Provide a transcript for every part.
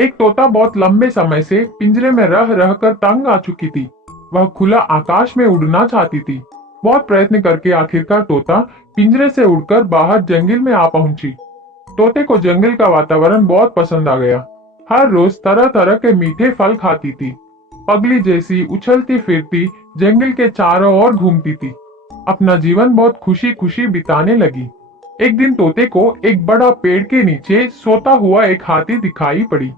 एक तोता बहुत लंबे समय से पिंजरे में रह रह कर तंग आ चुकी थी। वह खुला आकाश में उड़ना चाहती थी। बहुत प्रयत्न करके आखिरकार तोता पिंजरे से उड़कर बाहर जंगल में आ पहुंची। तोते को जंगल का वातावरण बहुत पसंद आ गया। हर रोज तरह तरह के मीठे फल खाती थी। पगली जैसी उछलती फिरती जंगल के चारों ओर घूमती थी। अपना जीवन बहुत खुशी खुशी बिताने लगी। एक दिन तोते को एक बड़ा पेड़ के नीचे सोता हुआ एक हाथी दिखाई पड़ी।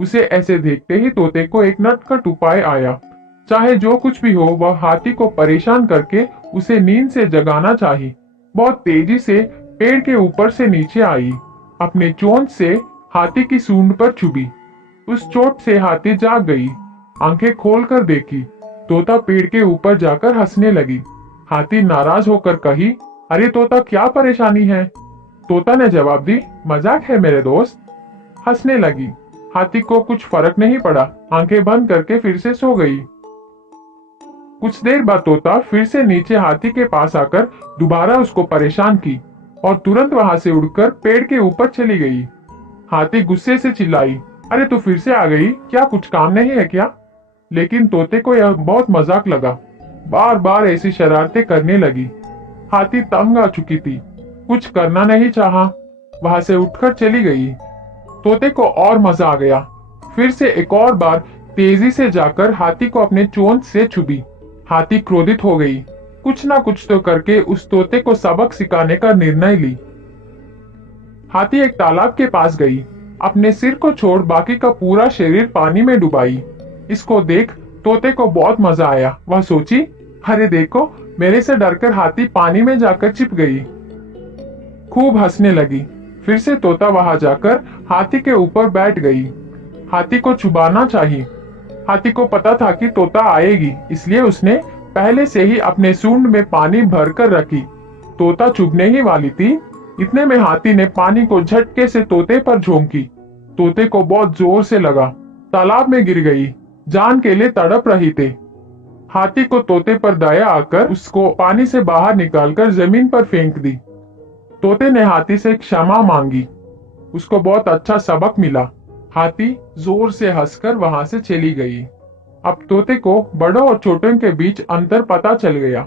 उसे ऐसे देखते ही तोते को एक नटखट उपाय आया। चाहे जो कुछ भी हो, वह हाथी को परेशान करके उसे नींद से जगाना चाहिए। बहुत तेजी से पेड़ के ऊपर से नीचे आई। अपने चोंच से हाथी की सूंड पर चुभी। उस चोट से हाथी जाग गई। आंखें खोलकर देखी, तोता पेड़ के ऊपर जाकर हंसने लगी। हाथी नाराज होकर कही, अरे तोता, क्या परेशानी है? तोता ने जवाब दी, मजाक है मेरे दोस्त। हंसने लगी। हाथी को कुछ फर्क नहीं पड़ा। आंखें बंद करके फिर से सो गई। कुछ देर बाद तोता फिर से नीचे हाथी के पास आकर दोबारा उसको परेशान की और तुरंत वहां से उड़कर पेड़ के ऊपर चली गई। हाथी गुस्से से चिल्लाई, अरे तू फिर से आ गई, क्या कुछ काम नहीं है क्या? लेकिन तोते को यह बहुत मजाक लगा। बार बार ऐसी शरारतें करने लगी। हाथी तंग आ चुकी थी, कुछ करना नहीं चाहा। वहां से उठकर चली गई। तोते को और मजा आ गया। फिर से एक और बार तेजी से जाकर हाथी को अपने चोंच से चुभी। हाथी क्रोधित हो गई। कुछ ना कुछ तो करके उस तोते को सबक सिखाने का निर्णय ली। हाथी एक तालाब के पास गई। अपने सिर को छोड़ बाकी का पूरा शरीर पानी में डुबाई। इसको देख तोते को बहुत मजा आया। वह सोची, अरे देखो, मेरे से डरकर हाथी पानी में जाकर छिप गई। खूब हंसने लगी। फिर से तोता वहां जाकर हाथी के ऊपर बैठ गई। हाथी को चुबाना चाहिए। हाथी को पता था कि तोता आएगी, इसलिए उसने पहले से ही अपने सूंड में पानी भरकर रखी। तोता चुभने ही वाली थी, इतने में हाथी ने पानी को झटके से तोते पर झोंकी। तोते को बहुत जोर से लगा। तालाब में गिर गई। जान के लिए तड़प रही थे। हाथी को तोते पर दया आकर उसको पानी से बाहर निकालकर जमीन पर फेंक दी। तोते ने हाथी से क्षमा मांगी। उसको बहुत अच्छा सबक मिला। हाथी जोर से हंसकर वहां से चली गई। अब तोते को बड़ों और छोटों के बीच अंतर पता चल गया।